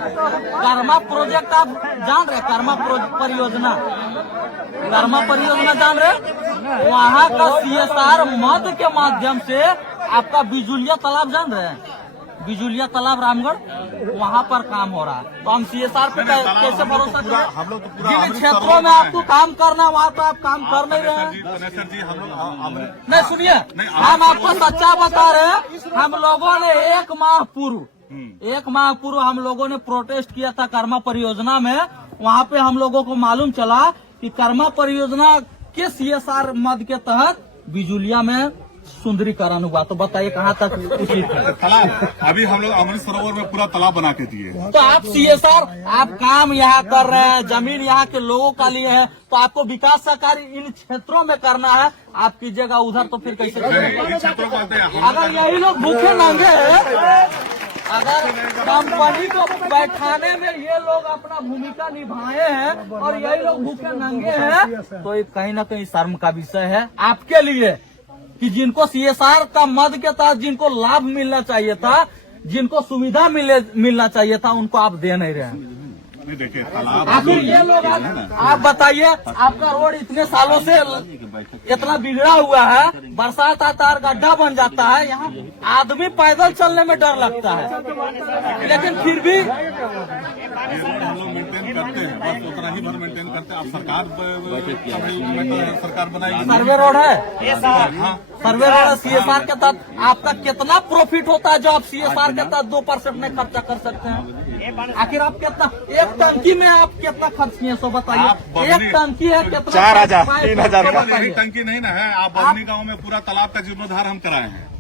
कर्मा प्रोजेक्ट आप जान रहे, कर्मा परियोजना जान रहे, वहाँ का CSR मद के माध्यम से आपका बिजुलिया तालाब जान रहे हैं, बिजुलिया तालाब रामगढ़, वहाँ पर काम हो रहा है। तो हम CSR पे कैसे भरोसा करें? हम लोग तो पूरा जिन अमृत क्षेत्रों सरोवर में आपको काम करना, वहाँ पे आप काम कर नहीं रहे हैं। जी जी, हम लोग अमृत नहीं सुनिए, हम आपको सच्चा बता रहे हैं। हम लोगों ने एक माह पूर्व हम लोगों ने प्रोटेस्ट किया था कर्मा परियोजना में। वहाँ पे हम लोगों को मालूम चला कि कर्मा परियोजना के CSR मद के तहत बिजुलिया में सुंदरीकरण हुआ। तो बताइए कहाँ तक उचित है? तालाब अभी हम लोग अमृत सरोवर में पूरा तालाब बना के दिए। तो आप CSR, आप काम यहाँ कर रहे हैं, जमीन यहाँ के लोगों का लिए है, तो आपको विकास कार्य इन क्षेत्रों में करना है। आप कीजिएगा उधर, तो फिर कैसे इन क्षेत्रों को आते हैं। अगर यही लोग भूखे नंगे हैं, अगर कंपनी को बैठाने में ये लोग अपना भूमिका निभाए हैं और यही लोग भूखे नंगे हैं, तो ये कहीं ना कहीं शर्म का विषय है आपके लिए कि जिनको CSR का मद के तहत जिनको लाभ मिलना चाहिए था, जिनको सुविधा मिलना चाहिए था, उनको आप दे नहीं रहे हैं। नहीं देखिए, तालाब आखिर ये लोग आप बताइए, आपका रोड इतने सालों से इतना बिगड़ा हुआ है, बरसात आता है गड्ढा बन जाता है, यहाँ आदमी पैदल चलने में डर लगता है, लेकिन फिर भी हम लोग मेंटेन करते हैं, बस उतना ही भर मेंटेन करते हैं। अब सरकार बनाएगी। सर्वे रोड है, सर्वे रोड है CSR के तहत। आपका कितना प्रॉफिट होता है जो आप CSR के तहत 2% में खर्चा कर सकते हैं? आखिर आप कितना, एक टंकी में आप कितना खर्च किए सो बताइए। एक टंकी है कितना? 4,000 3,000 का टंकी नहीं ना है। आप बरनी गांव में पूरा तालाब का जीर्णोद्धार हम कराए हैं।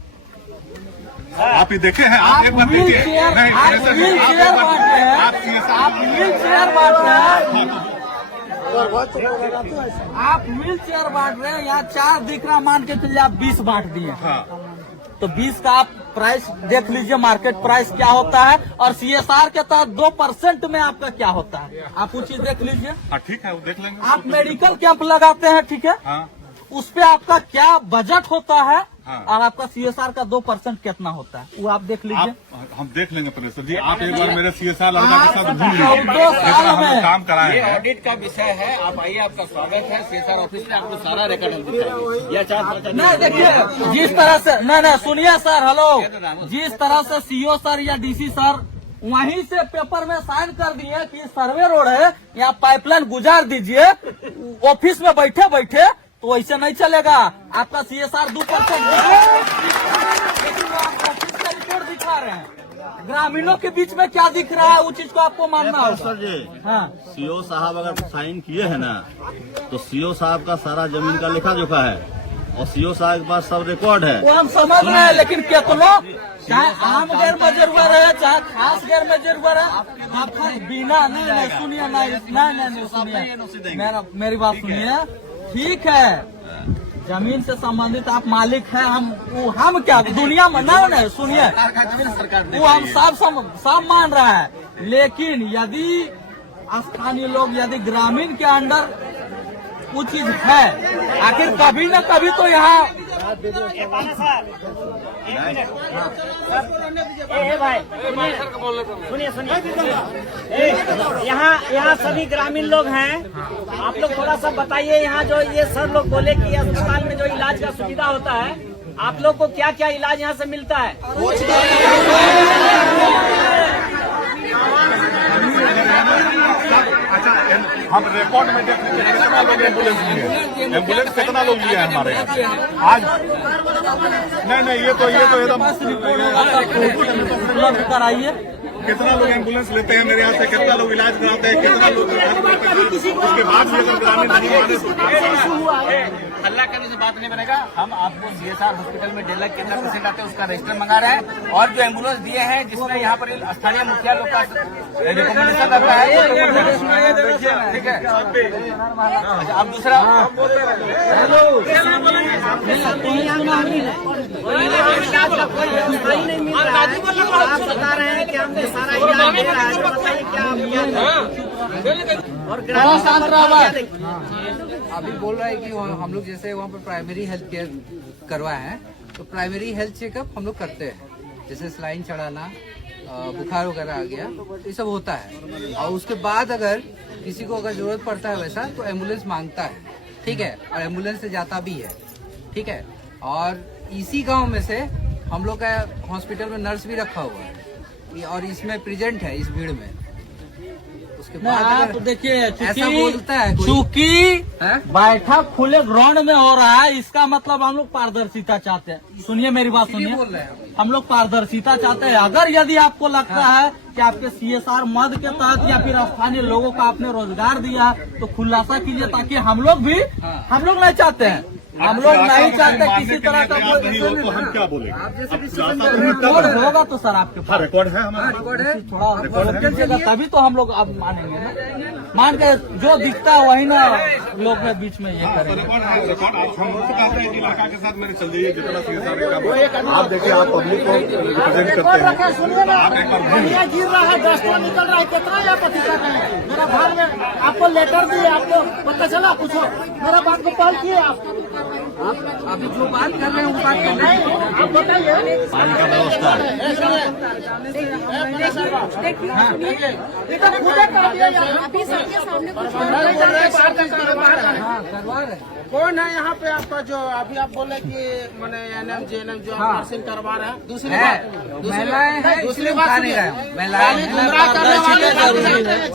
आप ये देखे हैं? आप एक बार व्हील देखिए। चेयर नहीं, आप ऐसे व्हील आप चेयर एक बार बांट देखिए। रहे आप हैं, CSR आप व्हील चेयर बांट रहे हैं, आप व्हील चेयर बांट रहे हैं। यहाँ 4 दिख रहा, मान के चलिए आप 20 बांट दिए। तो 20 का आप प्राइस देख लीजिए, मार्केट प्राइस क्या होता है, और CSR के तहत 2% में आपका क्या होता है, आप वो चीज देख लीजिए। हाँ ठीक है, वो देख लेंगे। आप मेडिकल कैंप लगाते हैं, ठीक है, हाँ उस पे आपका क्या बजट होता है, हाँ। और आपका CSR का 2% कितना होता है, वो आप देख लीजिए। हम देख लेंगे प्रोफेसर जी। आप एक बार मेरे CSR लड़का के साथ घूम लीजिए, 2 साल हम में काम कराए हैं। ऑडिट का विषय है। आप आइए, आपका स्वागत है। CSR ऑफिस में आपको सारा रिकॉर्ड हम दिखाएंगे। यह 4 नहीं देखिए, जिस तरह से नहीं सुनिए सर, हेलो, जिस तरह से CO सर या DC सर वहीं से पेपर में साइन कर दिए कि सर्वे रोड है, यहाँ पाइपलाइन गुजार दीजिए, ऑफिस में बैठे बैठे, तो ऐसे नहीं चलेगा। आपका CSR 2% लेकिन आप ऑफिस का रिपोर्ट दिखा रहे हैं। ग्रामीणों के बीच में क्या दिख रहा है, उस चीज को आपको मानना होगा। सर जी, हाँ, CO साहब अगर साइन किए हैं ना, तो CO साहब का सारा जमीन का लेखा जोखा है और CO साहब के पास सब रिकॉर्ड है। वो हम समझ रहे हैं, लेकिन कितनों, चाहे आम गैर मजरूआ रहे, चाहे यहाँ खास घर में जरूर है आपका बिना नहीं सुनिए नहीं सुनिए मेरी बात सुनिए। ठीक है, जमीन से संबंधित आप मालिक हैं, हम क्या दुनिया में नहीं सुनिए, वो हम सब मान रहा है। लेकिन यदि स्थानीय लोग यदि ग्रामीण के अंडर वो चीज है, आखिर कभी न कभी तो यहाँ सुनिए यहाँ सभी ग्रामीण लोग हैं। आप लोग थोड़ा सा बताइए, यहाँ जो ये सर लोग बोले कि अस्पताल में जो इलाज का सुविधा होता है, आप लोग को क्या क्या इलाज यहाँ से मिलता है? अच्छा, हम रिकॉर्ड में देख रहे हैं कितना लोग एम्बुलेंस लिए, एम्बुलेंस कितना लोग लिए हैं हमारे यहाँ आज? नहीं ये तो एकदम उपलब्ध कराइए। कितना लोग एम्बुलेंस लेते हैं मेरे यहाँ से, कितना लोग इलाज कराते हैं, कितना लोग उसके बाद भी अगर ग्रामीण नहीं माने हल्ला करने से बात नहीं बनेगा। हम आपको CSR हॉस्पिटल में डेढ़ लाख कितना पेशेंट आते हैं उसका रजिस्टर मंगा रहे हैं, और जो एम्बुलेंस दिए हैं जिसमें यहाँ पर स्थानीय मुखिया लोग का रिकमेंडेशन रहता है, ठीक है। अच्छा, अब दूसरा आप बता रहे हैं कि हमने सारा इलाज दे रहा है, बताइए क्या और अभी बोल रहा है कि हम लोग जैसे वहाँ पर प्राइमरी हेल्थ केयर करवाए हैं, तो प्राइमरी हेल्थ चेकअप हम लोग करते हैं, जैसे सलाइन चढ़ाना, बुखार वगैरह आ गया, ये सब होता है। और उसके बाद अगर किसी को अगर जरूरत पड़ता है वैसा तो एम्बुलेंस मांगता है, ठीक है, और एम्बुलेंस से जाता भी है, ठीक है। और इसी गांव में से हम लोग का हॉस्पिटल में नर्स भी रखा हुआ है और इसमें प्रेजेंट है इस भीड़ में। उसके बाद तो देखिए, ऐसा बोलता है चूंकि बैठक खुले ग्राउंड में हो रहा है, इसका मतलब हम लोग पारदर्शिता चाहते हैं। सुनिए मेरी बात सुनिए, बोल रहे हैं हम लोग पारदर्शिता चाहते हैं। अगर यदि आपको लगता है कि आपके CSR मद के तहत या फिर स्थानीय लोगों का आपने रोजगार दिया तो खुलासा कीजिए, ताकि हम लोग नहीं चाहते हैं, हम लोग नहीं चाहते किसी तरह का तो हम क्या बोले? रिकॉर्ड होगा तो सर आपके पास रिकॉर्ड है हमारा, थोड़ा तभी तो हम लोग अब मानेंगे ना, मान के जो दिखता है वही ना लोग के बीच में ये करेंगे। रिकॉर्ड हम कहते हैं कि लड़का के साथ मेरे चल जाइए, जितना CSR काम आप देखिए, आप पब्लिक को रिप्रेजेंट करते हैं, आप एक बार गिर रहा है, डस्ट निकल रहा है, कितना आप अति कर रहे हैं? मेरा भाग में आपको लेटर दिए, आपको पता चला कुछ? मेरा बात को पहल किए आप अभी जो बात कर रहे हैं वो बात कर रहे हैं, आप बताइए। पानी का व्यवस्था है। अभी सबके सामने कुछ करवा रहे हैं। कौन है यहाँ पे आपका जो अभी आप बोले कि मैंने NM JNM जो नर्सिंग करवा रहे हैं? दूसरी बात महिलाएं हैं, दूसरी बात गुमराह करने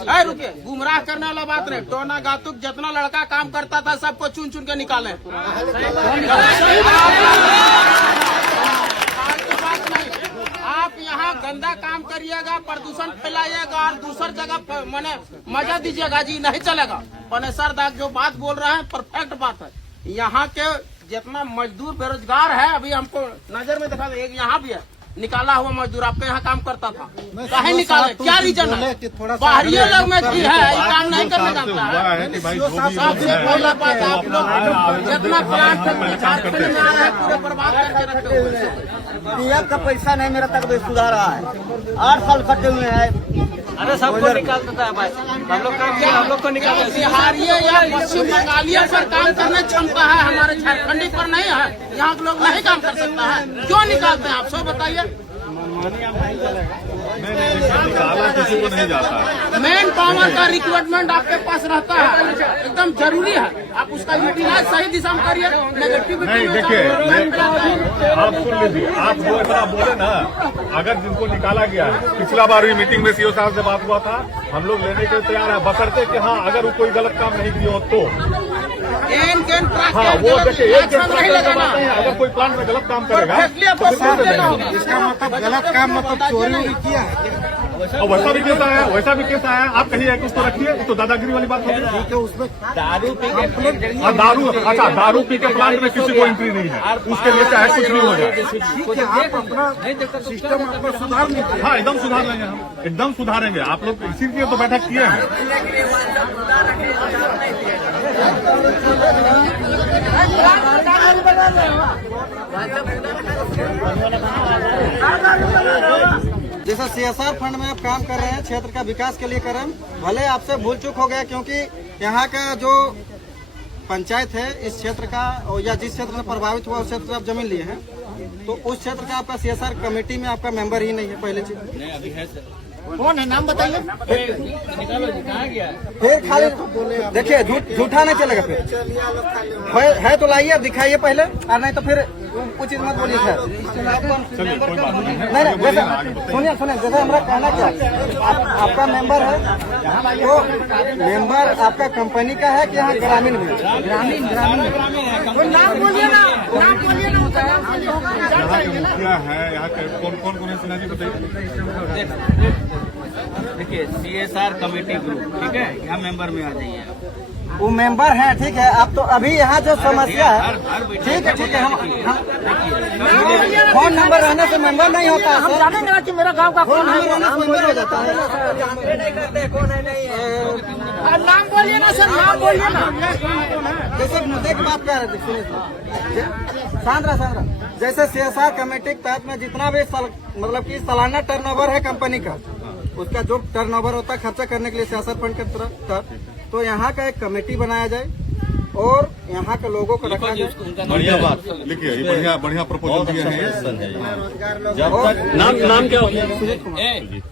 वाले रुकिए, गुमराह करने वाला बात नहीं। टोना गातुक जितना लड़का काम करता था सबको चुन चुन के निकाले। आप यहाँ गंदा काम करिएगा, प्रदूषण फैलाइएगा और दूसरी जगह मैंने मजा दीजिएगा जी, नहीं चलेगा। पनेसर दाग जो बात बोल रहे हैं परफेक्ट बात है। यहाँ के जितना मजदूर बेरोजगार है, अभी हमको नजर में दिखा दे, एक यहाँ भी है निकाला हुआ मजदूर आपके यहाँ काम करता था, काहे निकाले? क्या रीजन है? बाहरी लोग में भी है, ये काम नहीं करने जाता है। सबसे पहला बात, आप लोग जितना प्लांट झारखंड में आ रहा है पूरे बर्बाद करके रखे हुए हैं। PF का पैसा नहीं मेरा तक सुधार रहा है, 8 साल कटे हुए हैं। अरे सबको निकालता था भाई, हम लोग काम किया, हम लोग को निकाल। बिहारिये या पश्चिम बंगालियों पर काम करने क्षमता है, हमारे झारखंडी पर नहीं है। यहाँ के लोग नहीं काम कर सकता है, क्यों निकालते हैं आप? सब बताइए। किसी को नहीं जाता है। मैन पावर का रिक्वायरमेंट आपके पास रहता है, एकदम जरूरी है। आप उसका यूटिलाइज सही दिशा में करिए। नेगेटिविटी नहीं देखिए, आप सुन लीजिए, आप जो इतना बोले ना, अगर जिनको निकाला गया है, पिछला बार भी मीटिंग में CO साहब से बात हुआ था, हम लोग लेने के तैयार है, बशर्ते कि हाँ अगर वो कोई गलत काम नहीं किया हो तो हाँ वो देखिए एक दिन लगाते हैं, अगर कोई प्लांट में गलत काम करेगा तो फिर कैसे देंगे? इसका मतलब गलत काम मतलब चोरी किया और वैसा भी केस आया, वैसा भी केस आया। आप कहिए कि उसको रखिए, तो दादागिरी वाली बात होगी। उसमें दारू पी के और दारू, अच्छा दारू पी के प्लांट में किसी को एंट्री नहीं है, उसके लिए चाहे कुछ भी हो जाए। ठीक है, आप अपना सिस्टम अपना सुधार लीजिए। हाँ एकदम सुधार लेंगे हम, एकदम सुधारेंगे। आप लोग इसीलिए तो बैठक किए हैं। जैसा CSR फंड में आप काम कर रहे हैं, क्षेत्र का विकास के लिए कर रहे हैं, भले आपसे भूल चूक हो गया, क्योंकि यहाँ का जो पंचायत है इस क्षेत्र का, और या जिस क्षेत्र से प्रभावित हुआ उस क्षेत्र से आप जमीन लिए हैं, तो उस क्षेत्र का आपका CSR कमेटी में आपका मेंबर ही नहीं है पहले चीज। अभी है सर। कौन है, नाम बताइए। फिर खाली देखिए, झूठा नहीं चलेगा। फिर है तो लाइए, आप दिखाइए पहले, और नहीं तो फिर कुछ चीज मत बोलिए। चलिए कोई बात नहीं है। नहीं जैसे सुनिए जैसे हमारा कहना क्या, आपका मेंबर है तो मेंबर आपका कंपनी का है कि यहाँ ग्रामीण में? ग्रामीण नाम बोलिए ना, नाम बोलिए ना, उसका नाम खाली होगा ना, जान जाएंगे ना। क्या है यहाँ के कौन है सिन्हा जी बताइए। देखिए CSR कमेटी ग्रुप, ठीक है, यहाँ मेंबर में आ जाइए। वो मेंबर है, ठीक है। आप तो अभी यहाँ जो समस्या है, ठीक है, हम फोन नंबर रहने से मेंबर नहीं होता है। हम जानेंगे ना कि मेरा गांव का फोन कौन है। नंबर रहने से मेंबर हो जाता है। नाम बोलिए ना सर, नाम बोलिए ना। जैसे मुद्दे की बात कर रहे थे, सुनिए सांद्रा जैसे CSR कमेटी के तहत में जितना भी मतलब कि सालाना टर्नओवर है कंपनी का, उसका जो टर्नओवर होता है खर्चा करने के लिए CSR फंड के तरफ, तो यहाँ का एक कमेटी बनाया जाए और यहाँ के लोगों को रखा जाए। बढ़िया बात लिखिए, ये बढ़िया प्रपोजल दिए हैं। नाम क्या होगा?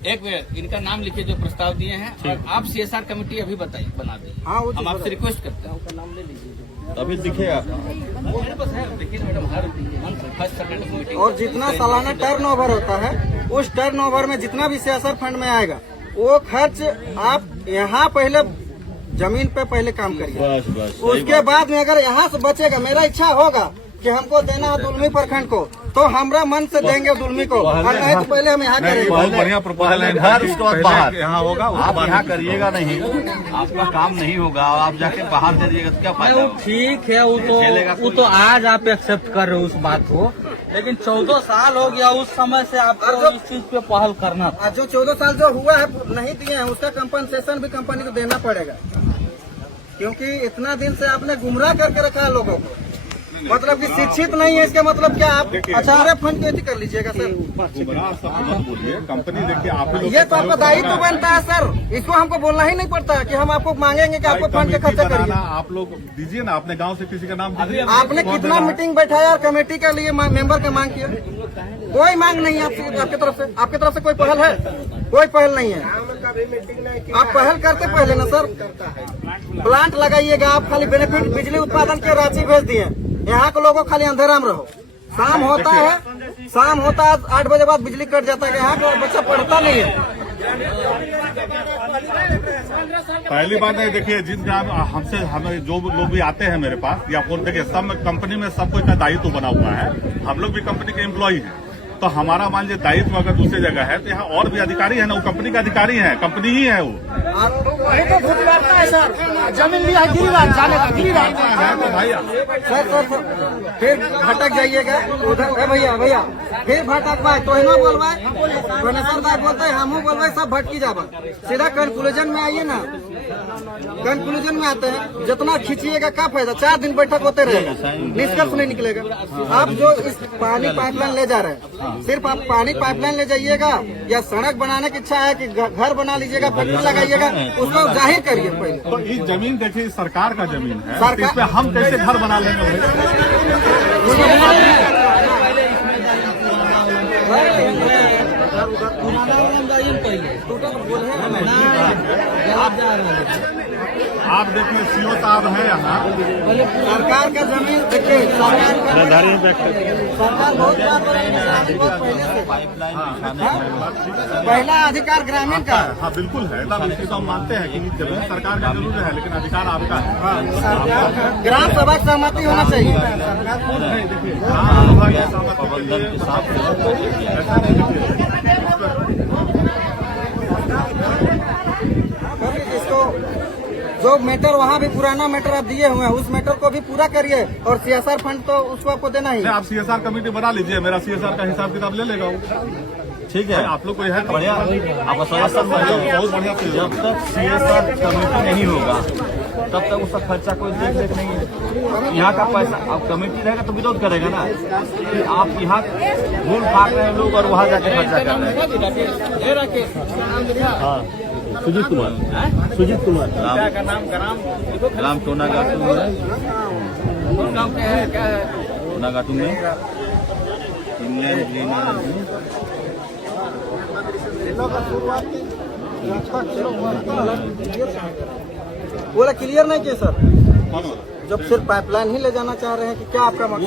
एक मिनट, इनका नाम लिखिए जो प्रस्ताव दिए हैं। आप CSR कमेटी अभी बताइए, बना दें। हाँ, वो हम आपसे रिक्वेस्ट करते हैं। अभी दिखेगा मेरे पास है, देखिए मैडम, हर फर्स्ट सैटरडे मीटिंग और जितना सालाना टर्नओवर होता है, उस टर्नओवर में जितना भी CSR फंड में आएगा, वो खर्च आप यहाँ पहले जमीन पे पहले काम करिए। बस उसके बाद में अगर यहाँ से बचेगा, मेरा इच्छा होगा कि हमको देना है दुलमी प्रखंड को, तो हमरा मन से देंगे दुलमी को, और नहीं तो पहले हम यहाँ करेंगे। बहुत बढ़िया प्रपोजल है। घर उसके बाद बाहर यहाँ होगा, आप यहाँ करिएगा नहीं, आपका काम नहीं होगा। आप जाके बाहर दे दीजिएगा तो क्या फायदा? ठीक है, वो तो आज आप एक्सेप्ट कर रहे हो उस बात को, लेकिन 14 साल हो गया उस समय से आपको इस चीज पे पहल करना था। जो 14 साल जो हुआ है नहीं दिए हैं, उसका कंपनसेशन भी कंपनी को देना पड़ेगा, क्योंकि इतना दिन से आपने गुमराह करके रखा है लोगों को। मतलब कि शिक्षित नहीं है, इसका मतलब क्या आप अच्छा फंड कैसे कर लीजिएगा सर? गुमराह सब मत बोलिए, कंपनी देखिए आप ही लोग ये तो आपका दायित्व बनता है सर, इसको हमको बोलना ही नहीं पड़ता कि हम आपको मांगेंगे कि आपको फंड के खर्चा करिए। आप लोग दीजिए ना, अपने गांव से किसी का नाम दीजिए। आपने कितना मीटिंग बैठाया और कमेटी के लिए मेंबर का मांग किया? कोई मांग नहीं है आपकी तरफ से कोई पहल है? कोई पहल नहीं है। आप पहल करते पहले ना सर, प्लांट लगाइएगा। आप खाली बेनिफिट बिजली उत्पादन के रांची भेज दिए, यहाँ के लोगों खाली अंधेरा में रहो। शाम होता है 8 बजे बाद बिजली कट जाता है, यहाँ का बच्चा पढ़ता नहीं है। पहली बात है, देखिए जिस ग्राम हमसे हमें जो लोग भी आते हैं मेरे पास या फोन, देखिए सब कंपनी में सबको इतना दायित्व बना हुआ है। हम लोग भी कंपनी के एम्प्लॉय हैं, तो हमारा मान लीजिए दायित्व अगर दूसरी जगह है तो यहाँ और भी अधिकारी है ना, वो कंपनी का अधिकारी है, कंपनी ही है वो। वही तो खुद बैठता है सर, जमीन लिया है गिरिराज, जाने का गिरिराज है तो भाई सर फिर भटक जाइएगा उधर। भैया फिर भटक पाए तो हिनो बोलवाए, गणेश्वर भाई बोलते हैं, हमू बोलवाए, सब भटकी जावा। सीधा कंक्लूजन में आइए ना, कंक्लूजन में आते हैं। जितना खींचिएगा क्या फायदा, 4 दिन बैठक होते रहेगा, निष्कर्ष नहीं निकलेगा। आप जो इस पानी पाइपलाइन ले जा रहे हैं, सिर्फ आप पानी पाइपलाइन ले जाइएगा या सड़क बनाने की इच्छा है कि घर बना लीजिएगा, फैक्ट्री लगाइएगा, उसको जाहिर करिए पहले। तो ये जमीन देखिए सरकार का जमीन है, तो इस पे हम कैसे घर बना लेंगे? पुराना आप देखिए सीओ साहब है यहाँ, सरकार का जमीन देखिए, सरकार बहुत पहला अधिकार ग्रामीण का। हाँ बिल्कुल है, इसकी तो हम मानते हैं कि जमीन सरकार का जरूर है, लेकिन अधिकार आपका है। ग्राम सभा की सहमति होना चाहिए। प्रबंधन के साथ इसको जो मैटर वहाँ भी पुराना मैटर आप दिए हुए हैं, उस मैटर को भी पूरा करिए, और CSR फंड तो उसको आपको देना ही है। आप CSR कमेटी बना लीजिए, मेरा CSR का हिसाब किताब ले लेगा वो। ठीक है, आप लोग को है बढ़िया, आपका सजेशन बहुत बढ़िया। जब तक CSR कमेटी नहीं होगा तब तक उसका खर्चा कोई देख नहीं है। यहाँ का पैसा अब कमेटी रहेगा तो विरोध करेगा ना कि आप यहाँ भूल फाक रहे हैं लोग और वहाँ जाके खर्चा कर रहे हैं। हाँ, सुजीत कुमार, सुजीत कुमार ग्राम टोना घाटू है, टोना घाटू में इंग्लैंड ग्रीन बोला क्लियर नहीं किया सर, जब सिर्फ पाइपलाइन ही ले जाना चाह रहे हैं कि क्या आपका मकसद?